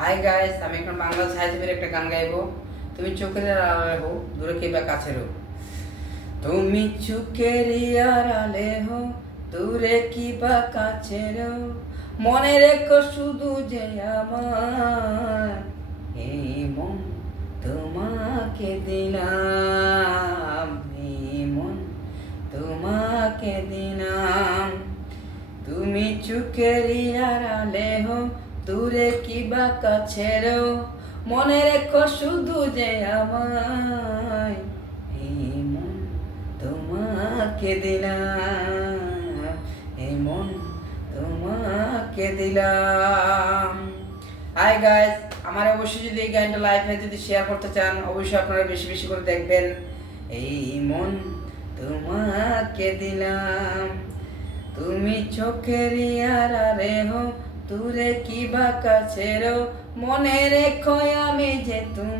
Hi guys, আমি এখন বাংলা সাহিত্যের একটা গান গাইবো। তুমি চোখের আড়ালে হো, দূরে কিংবা কাছে রো। তুমি চোখের আড়ালে হো, দূরে কিংবা কাছে রো, মনে রেখো শুধু যে আমার এই মন তোমাকে দিলাম, এই মন তোমাকে দিলাম। তুমি চোখের আড়ালে হো, দূরে কিবা কাছে রো, মনে রেখো শুধু যে আমায় এই মন তোমাকে দিলাম, এই মন তোমাকে দিলাম। হাই গাইস, আমার অবশ্যই যদি এই গানটা লাইভে যদি শেয়ার করতে চান, অবশ্যই আপনারা বেশি বেশি করে দেখবেন। এই মন তোমাকে দিলাম, তুমি চোখের আড়ালে হো, দূরে কিবা কাছে রো, মনে রেখো আমি যে তুমি।